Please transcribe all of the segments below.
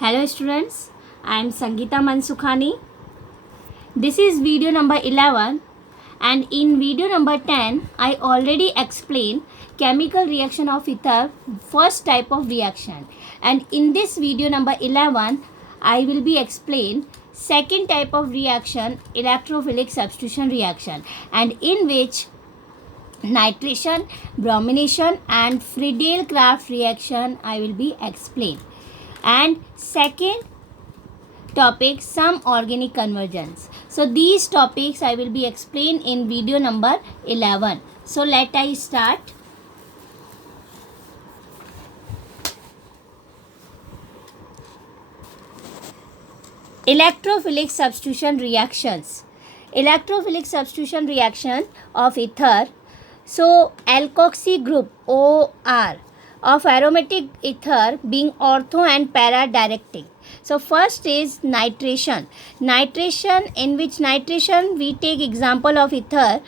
Hello students, I am Sangeeta Mansukhani. This is video number 11 and in video number 10 I already explained chemical reaction of ether, first type of reaction, and in this video number 11 I will be explain second type of reaction, electrophilic substitution reaction, and in which nitration, bromination and Friedel-Crafts reaction I will be explain. And second topic, some organic convergence. So these topics I will be explain in video number 11. So let I start. Electrophilic substitution reactions. Electrophilic substitution reaction of ether. So alkoxy group OR of aromatic ether being ortho and para directing. So first is nitration. Nitration, in which nitration we take example of ether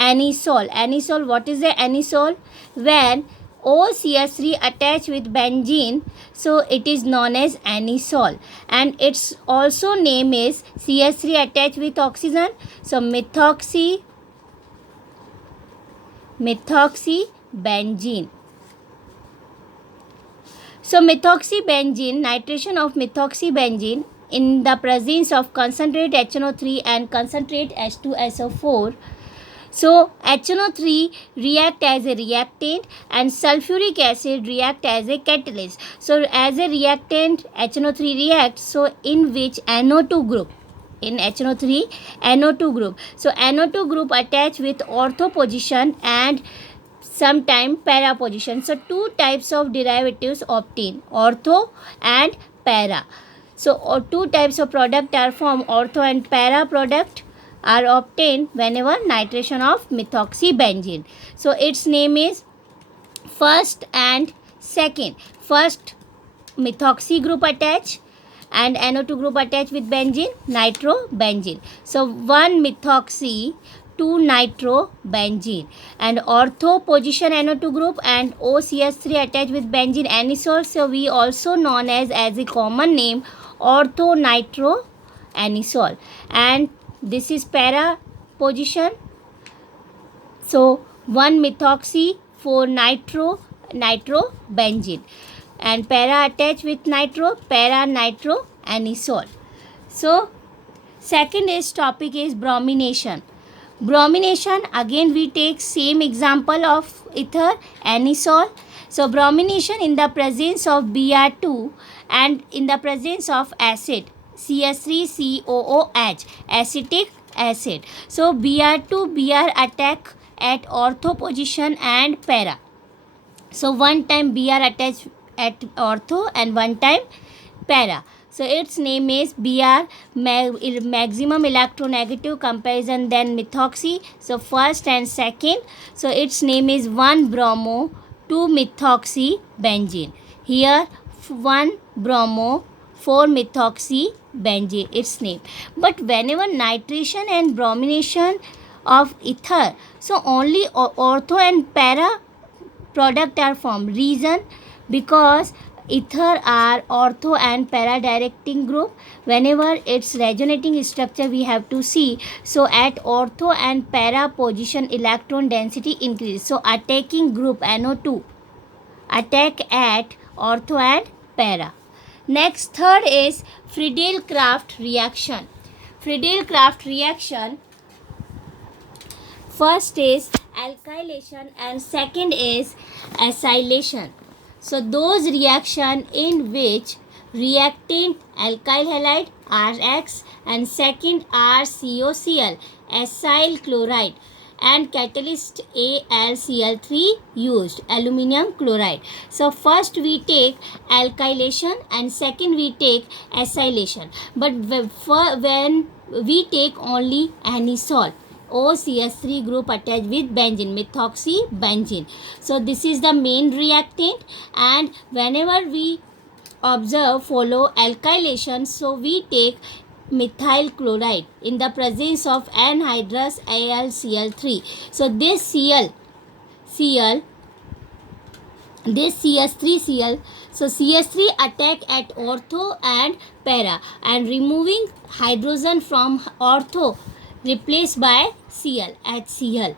anisole. Anisole, what is the anisole? When OCH3 attach with benzene, so it is known as anisole, and its also name is CH3 attached with oxygen, so methoxybenzene. So methoxybenzene, nitration of methoxybenzene in the presence of concentrate HNO3 and concentrate H2SO4. So HNO3 react as a reactant and sulfuric acid react as a catalyst. So as a reactant HNO3 reacts, so in which NO2 group, in HNO3 NO2 group. So NO2 group attach with ortho position and sometime para position. So two types of derivatives obtain, ortho and para. So two types of product are formed, ortho and para product are obtained whenever nitration of methoxybenzene. So its name is first and second. First methoxy group attach and NO2 group attach with benzene, nitrobenzene. So one methoxy, 2 nitrobenzene, and ortho position NO2 group and OCH3 attached with benzene anisole. So we also known as a common name ortho nitro anisole, and this is para position. So 1 methoxy, 4 nitrobenzene, and para attached with nitro, para nitro anisole. So second is topic is bromination. Bromination, again we take same example of ether anisole. So bromination in the presence of Br2 and in the presence of acid CH3COOH, acetic acid. So Br2 Br attack at ortho position and para. So one time Br attach at ortho and one time para. So its name is Br, maximum electronegative comparison than methoxy. So first and second. So its name is 1 bromo 2 methoxybenzene. Here 1 bromo 4 methoxybenzene, its name. But whenever nitration and bromination of ether, so only ortho and para product are formed. Reason, because ether are ortho and para directing group. Whenever its resonating structure we have to see, so at ortho and para position electron density increases. So attacking group NO2 attack at ortho and para. Next, third is Friedel-Crafts reaction. Friedel-Crafts reaction, first is alkylation and second is acylation. So those reaction in which reactant alkyl halide RX and second RCOCl acyl chloride and catalyst AlCl3 used, aluminum chloride. So first we take alkylation and second we take acylation. But when we take only anisole, OCH3 group attached with benzene, methoxybenzene. So this is the main reactant, and whenever we follow alkylation, so we take methyl chloride in the presence of anhydrous AlCl3. So this Cl this CH3Cl. So CH3 attack at ortho and para and removing hydrogen from ortho replaced by Cl HCl.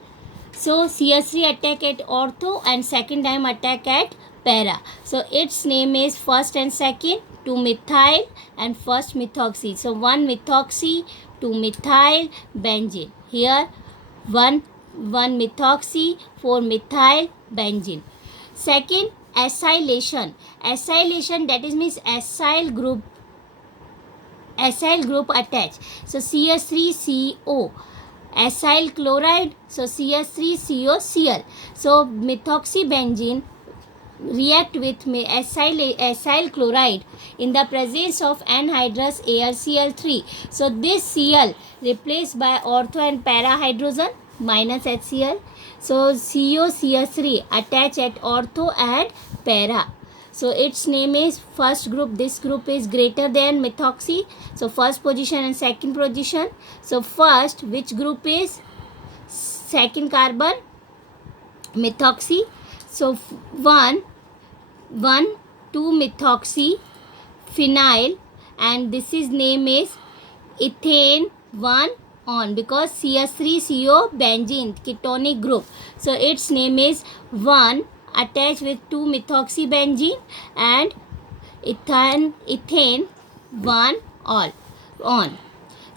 So CH3 attack at ortho and second time attack at para. So its name is first and second 2-methyl and first methoxy. So 1-methoxy 2-methyl benzene. Here 1-methoxy 4-methyl benzene. Second, acylation. Acylation, that is means acyl group attached. So CH3CO. Acyl chloride, so CH3COCl. So methoxybenzene react with acyl chloride in the presence of anhydrous AlCl3. So this Cl replaced by ortho and para hydrogen minus HCl. So COCH3 attach at ortho and para. So its name is first group. This group is greater than methoxy. So first position and second position. So first, which group is second carbon? Methoxy. So 1,2-methoxy phenyl, and this is name is ethane 1 on because CH3CO benzene ketonic group. So its name is 1 attached with 2-methoxy benzene and ethane 1 all on.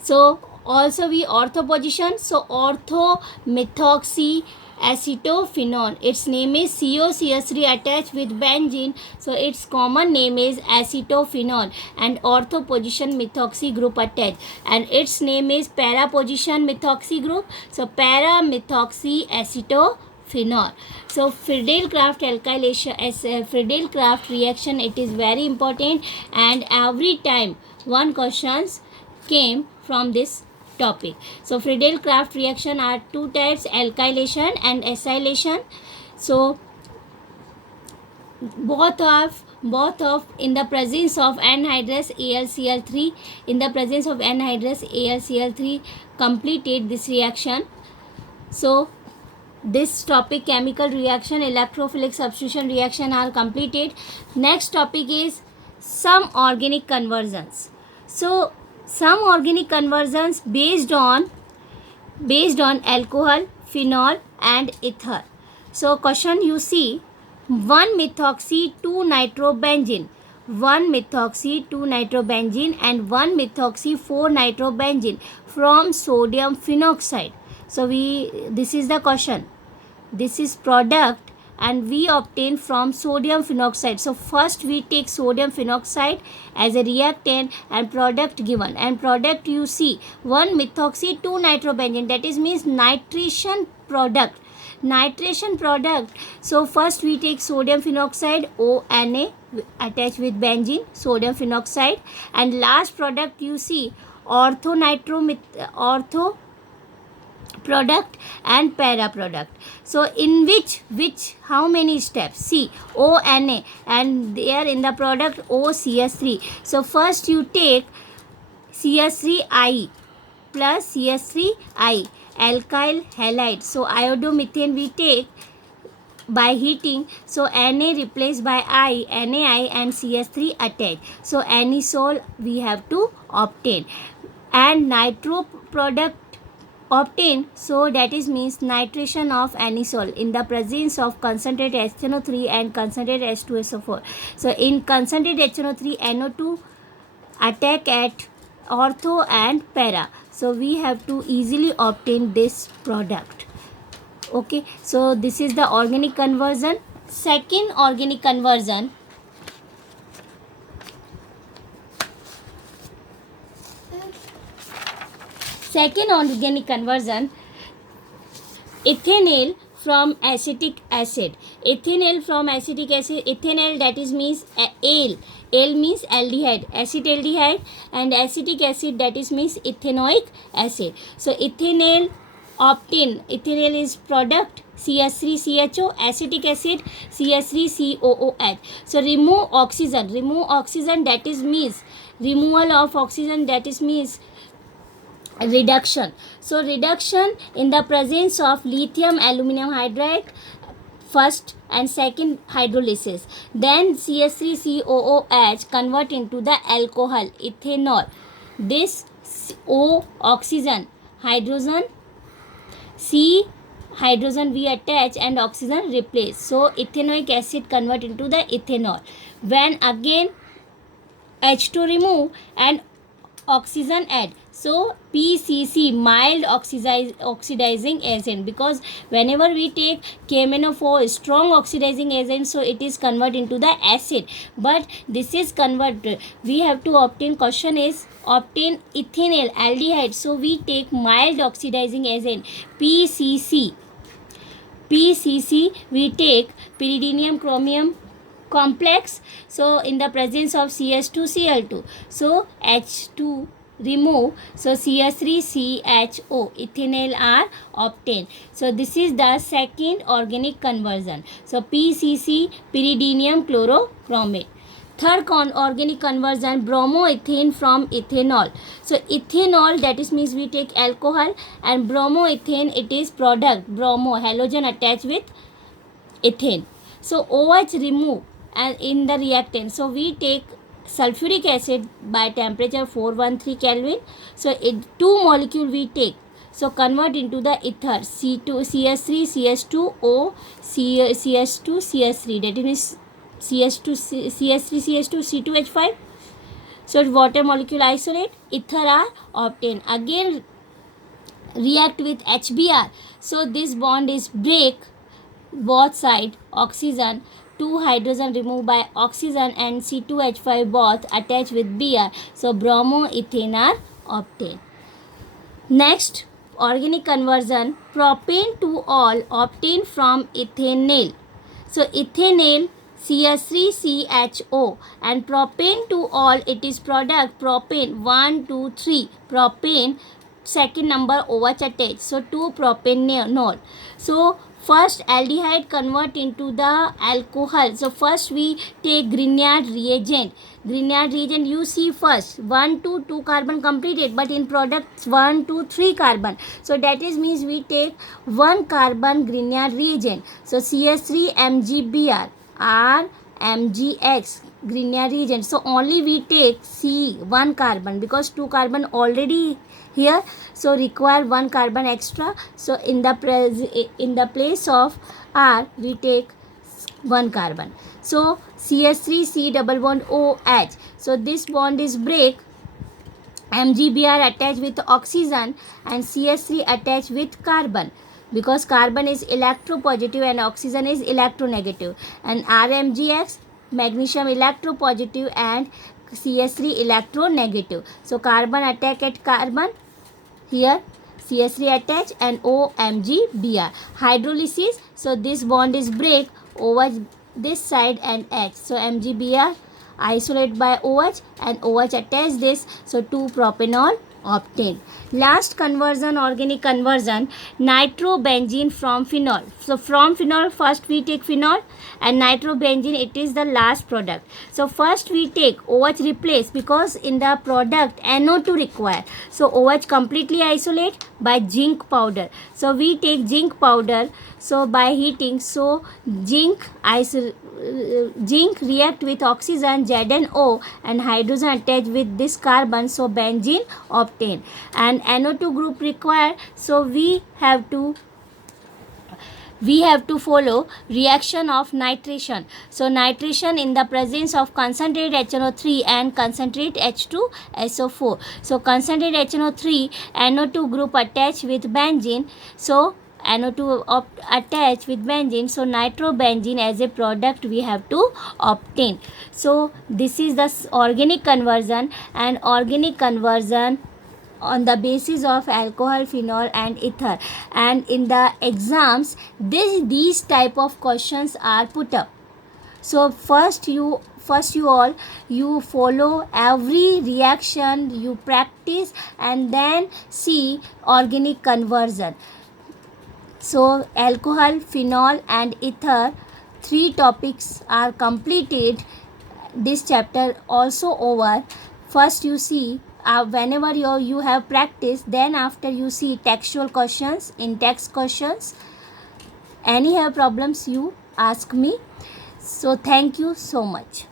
So also we ortho position. So ortho methoxy acetophenone, its name is COCH3 attached with benzene, so its common name is acetophenone, and ortho position methoxy group attached, and its name is para position methoxy group, so para methoxy acetophenone. So Friedel-Crafts alkylation, Friedel-Crafts reaction, it is very important, and every time one questions came from this topic. So Friedel-Crafts reaction are two types, alkylation and acylation. So both of in the presence of anhydrous AlCl3, completed this reaction. So this topic, chemical reaction, electrophilic substitution reaction, are completed. Next topic is some organic conversions. So some organic conversions based on alcohol, phenol and ether. So question you see, 1-methoxy 2-nitrobenzene, 1-methoxy 2-nitrobenzene and 1-methoxy 4-nitrobenzene from sodium phenoxide. So this is the question. This is product and we obtain from sodium phenoxide. So first we take sodium phenoxide as a reactant and product given, and product you see 1-methoxy 2-nitrobenzene, that is means nitration product. So first we take sodium phenoxide, ONA attached with benzene, sodium phenoxide, and last product you see ortho product and para product. So in which how many steps? See, ONA and there in the product OCH3. So first you take CH3I plus CH3I, alkyl halide. So iodomethane we take by heating. So Na replaced by I, NaI and CH3 attached. So anisole we have to obtain, and nitro product obtained, so that is means nitration of anisole in the presence of concentrated HNO3 and concentrated H2SO4. So in concentrated HNO3, NO2 attack at ortho and para. So we have to easily obtain this product. Okay, so this is the organic conversion. Second organic conversion, ethanol from acetic acid. Ethanol, that is means ale means aldehyde, acetaldehyde, and acetic acid, that is means ethanoic acid. So ethanol obtain, ethanol is product CH3CHO, acetic acid CH3COOH. So remove oxygen, that is means removal of oxygen, that is means reduction. So reduction in the presence of lithium aluminum hydride first and second hydrolysis. Then CH3COOH convert into the alcohol ethanol. This O oxygen, hydrogen, C hydrogen we attach and oxygen replace. So ethanoic acid convert into the ethanol. When again H2 remove and oxygen add, so PCC, mild oxidizing agent, because whenever we take KMnO4 strong oxidizing agent, so it is convert into the acid, but this is convert, we have to obtain, question is obtain ethynyl aldehyde, so we take mild oxidizing agent PCC. We take pyridinium chromium complex, so in the presence of CH2Cl2, so H2 remove, so CH3CHO, ethynyl are obtained. So this is the second organic conversion. So PCC, pyridinium chlorochromate. Third organic conversion, bromoethane from ethanol. So ethanol, that is means we take alcohol, and bromoethane, it is product, bromo halogen attached with ethane. So OH remove and in the reactant, so we take sulfuric acid by temperature 413 Kelvin. So two molecule we take, so convert into the ether, C2 CH3 CH2O CH2 CH3, that is CH2 CH3 CH2 C2H5. So water molecule isolate, ether are obtained. Again react with HBr, so this bond is break, both side oxygen, 2 hydrogen removed by oxygen and C2H5 both attached with Br, so bromoethane are obtained. Next organic conversion, propane to all obtained from ethanol. So ethanol CH3CHO and propane to all, it is product propane 1 2 3, propane second number OH attached, so 2 propanol. So first aldehyde convert into the alcohol, so first we take Grignard reagent. You see first 1 to 2 carbon completed, but in product 1 to 3 carbon, so that is means we take 1 carbon Grignard reagent. So CH3 MgBr R MgX Grignard reagent, so only we take C 1 carbon because 2 carbon already here, so require 1 carbon extra. So in the place of R we take 1 carbon. So CH3C double bond OH, so this bond is break, MgBr attached with oxygen and CH3 attached with carbon, because carbon is electropositive and oxygen is electronegative, and RMgX magnesium electropositive and CH3 electronegative. So carbon attack at carbon, here CH3 attach and OMgBr. Hydrolysis, so this bond is break over this side and H, so MgBr isolate by OH and OH attach this, so 2 propanol obtained. Last conversion, organic conversion, nitrobenzene from phenol. So from phenol first we take phenol and nitrobenzene, it is the last product. So first we take OH replace, because in the product NO2 required, so OH completely isolate by zinc powder. So we take zinc powder, so by heating, so zinc react with oxygen ZnO and hydrogen attached with this carbon, so benzene obtained. And NO2 group required, so we have to follow reaction of nitration. So nitration in the presence of concentrate HNO3 and concentrate H2SO4. So concentrate HNO3, NO2 group attached with benzene, so NO2 attached with benzene, so nitrobenzene as a product we have to obtain. So this is the organic conversion, and organic conversion on the basis of alcohol, phenol and ether. And in the exams these type of questions are put up. So first you all follow every reaction, you practice and then see organic conversion. So alcohol, phenol and ether, 3 topics are completed. This chapter also over. First you see whenever you have practiced, then after you see textual questions, in text questions, Any have problems, you ask me. So thank you so much.